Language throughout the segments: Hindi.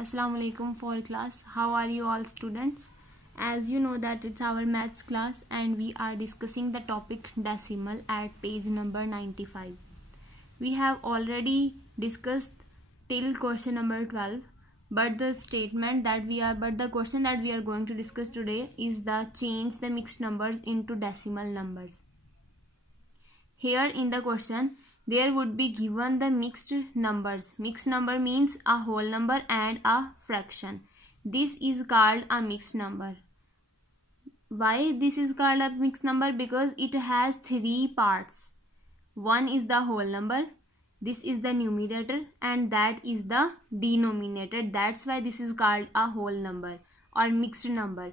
Assalamu alaikum for class. How are you all students? As you know that it's our maths class and we are discussing the topic decimal at page number 95. We have already discussed till question number 12, but the question that we are going to discuss today is the change the mixed numbers into decimal numbers. Here in the question there would be given the mixed numbers. Mixed number means a whole number and a fraction. This is called a mixed number. Why this is called a mixed number? Because it has three parts. One is the whole number, this is the numerator, and that is the denominator. That's why this is called a whole number or mixed number.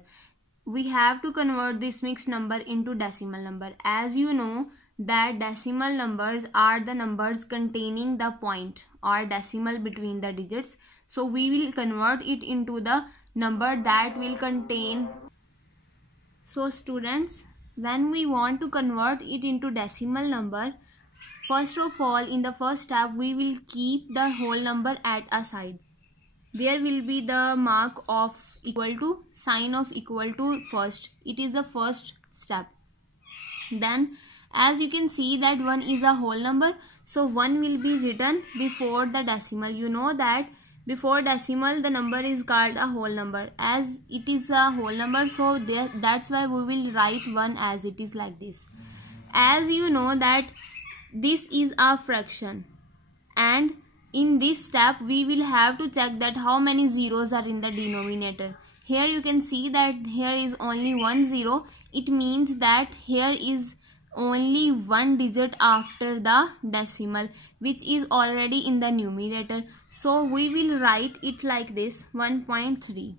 We have to convert this mixed number into decimal number. As you know that decimal numbers are the numbers containing the point or decimal between the digits. So we will convert it into the number that will contain. So students, when we want to convert it into decimal number, first of all, in the first step, we will keep the whole number at a side. There will be the mark of equal to, sign of equal to first. It is the first step. Then as you can see that 1 is a whole number, so 1 will be written before the decimal. You know that before decimal the number is called a whole number. As it is a whole number, so that's why we will write 1 as it is like this. As you know that this is a fraction, and in this step we will have to check that how many zeros are in the denominator. Here you can see that here is only 1 0. It means that here is only one digit after the decimal, which is already in the numerator. So we will write it like this 1.3.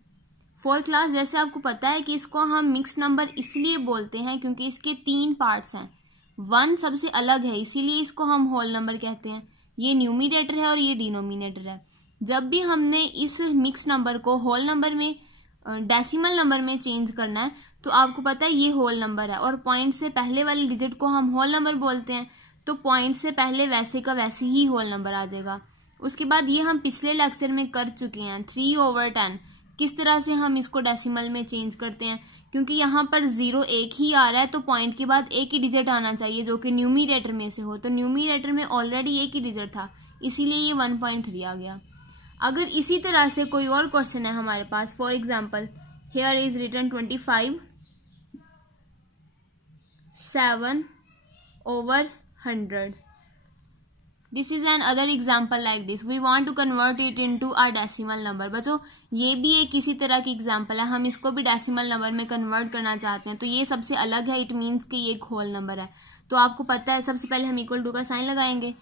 For class, जैसे आपको पता है कि इसको हम मिक्स नंबर इसलिए बोलते हैं क्योंकि इसके तीन पार्ट्स हैं. 1 सबसे अलग है, इसीलिए इसको हम होल नंबर कहते हैं. ये न्यूमिनेटर है और ये डिनोमिनेटर है. जब भी हमने इस मिक्स नंबर को होल नंबर में डेसिमल नंबर में चेंज करना है तो आपको पता है ये होल नंबर है और पॉइंट से पहले वाले डिजिट को हम होल नंबर बोलते हैं, तो पॉइंट से पहले वैसे का वैसे ही होल नंबर आ जाएगा. उसके बाद ये हम पिछले लेक्चर में कर चुके हैं 3/10 किस तरह से हम इसको डेसिमल में चेंज करते हैं. क्योंकि यहाँ पर 0 एक ही आ रहा है तो पॉइंट के बाद एक ही डिजिट आना चाहिए जो कि न्यूमिनेटर में से हो, तो न्यूमिनेटर में ऑलरेडी एक ही डिजिट था, इसीलिए ये 1.3 आ गया. अगर इसी तरह से कोई और क्वेश्चन है हमारे पास, for example here is written 25 7/100. This is another example like this. We want to convert it into a decimal number. बच्चों ये भी एक इसी तरह की एग्जाम्पल है, हम इसको भी डेसिमल नंबर में कन्वर्ट करना चाहते हैं, तो ये सबसे अलग है. इट मीन्स कि ये एक होल नंबर है. तो आपको पता है सबसे पहले हम इक्वल टू का साइन लगाएंगे.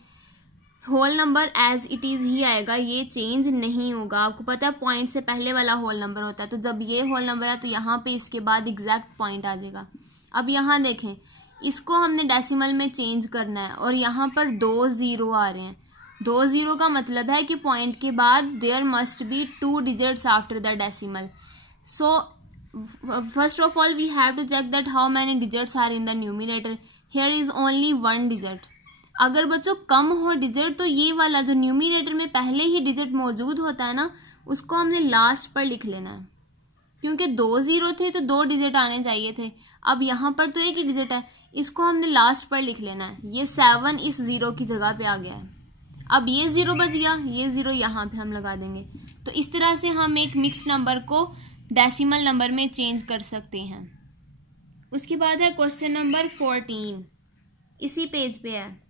Whole number as it is ही आएगा, ये चेंज नहीं होगा. आपको पता है पॉइंट से पहले वाला होल नंबर होता है, तो जब ये होल नंबर है तो यहाँ पे इसके बाद एग्जैक्ट पॉइंट आ जाएगा. अब यहाँ देखें, इसको हमने डेसिमल में चेंज करना है और यहाँ पर 2 0 आ रहे हैं. 2 0 का मतलब है कि पॉइंट के बाद there must be 2 digits after the decimal. So first of all we have to check that how many digits are in the numerator. Here is only 1 digit. अगर बच्चों कम हो डिजिट तो ये वाला जो न्यूमिनेटर में पहले ही डिजिट मौजूद होता है ना, उसको हमने लास्ट पर लिख लेना है. क्योंकि 2 0 थे तो 2 डिजिट आने चाहिए थे. अब यहाँ पर तो एक ही डिजिट है, इसको हमने लास्ट पर लिख लेना है. ये 7 इस 0 की जगह पे आ गया है. अब ये 0 बच गया, ये 0 यहाँ पे हम लगा देंगे. तो इस तरह से हम एक मिक्स नंबर को डेसिमल नंबर में चेंज कर सकते हैं. उसके बाद है क्वेश्चन नंबर 14, इसी पेज पे है.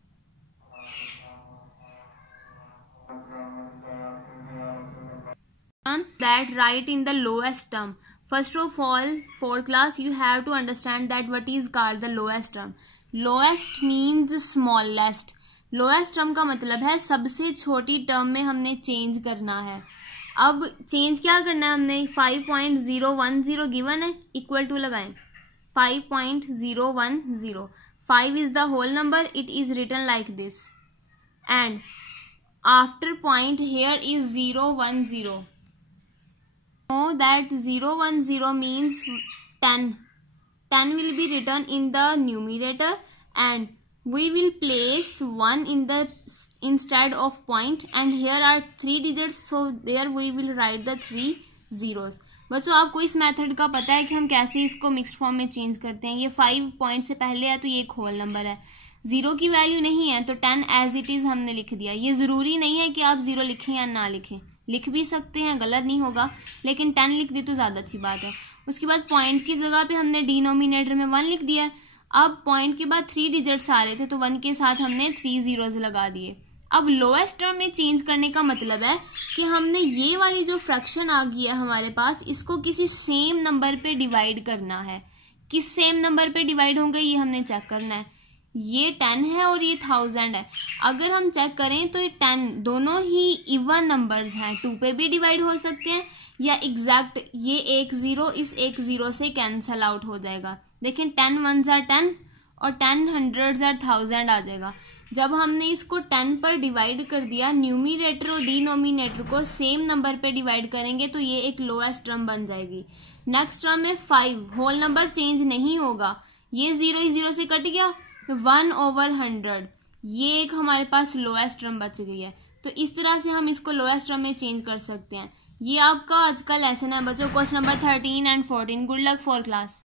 That write in the lowest term. First of all, for class you have to understand that what is called the lowest term. Lowest means smallest. Lowest term का मतलब है सबसे छोटी टर्म में हमने चेंज करना है. अब चेंज क्या करना है हमने, 5.010 गिवन है, इक्वल टू लगाएं 5.010. 5 is the whole number, it is written like this, and after point here is 010. Know that 010 means 10. 10 will be written in the numerator and we will place 1 in the instead of point and here are 3 digits, so there we will write the 3 zeros. बच्चों आपको इस मेथड का पता है कि हम कैसे इसको मिक्स्ड फॉर्म में चेंज करते हैं. ये 5 पॉइंट से पहले है तो ये एक होल नंबर है. 0 की वैल्यू नहीं है तो 10 एज इट इज हमने लिख दिया. ये जरूरी नहीं है कि आप 0 लिखें या ना लिखें, लिख भी सकते हैं, गलत नहीं होगा, लेकिन 10 लिख दे तो ज्यादा अच्छी बात है. उसके बाद पॉइंट की जगह पे हमने डिनोमिनेटर में 1 लिख दिया. अब पॉइंट के बाद 3 डिजिट्स आ रहे थे तो 1 के साथ हमने 3 जीरोज लगा दिए. अब लोएस्ट टर्म में चेंज करने का मतलब है कि हमने ये वाली जो फ्रैक्शन आ गई है हमारे पास, इसको किसी सेम नंबर पे डिवाइड करना है. किस सेम नंबर पे डिवाइड होंगे ये हमने चेक करना है. ये 10 है और ये 1000 है. अगर हम चेक करें तो ये 10 दोनों ही इवन नंबर्स हैं, 2 पे भी डिवाइड हो सकते हैं या एग्जैक्ट ये 1 0 इस 1 0 से कैंसल आउट हो जाएगा. देखें 10 1s are 10 और 10 100s are 1000 आ जाएगा. जब हमने इसको 10 पर डिवाइड कर दिया, न्यूमिनेटर और डिनोमिनेटर को सेम नंबर पे डिवाइड करेंगे तो ये एक लोएस्ट टर्म बन जाएगी. नेक्स्ट टर्म में 5 होल नंबर चेंज नहीं होगा, ये 0 0 से कट गया, 1/100 ये एक हमारे पास लोएस्ट टर्म बच गई है. तो इस तरह से हम इसको लोएस्ट टर्म में चेंज कर सकते हैं. ये आपका आज का लेसन है बच्चों, question number 13 and 14. Good luck for class.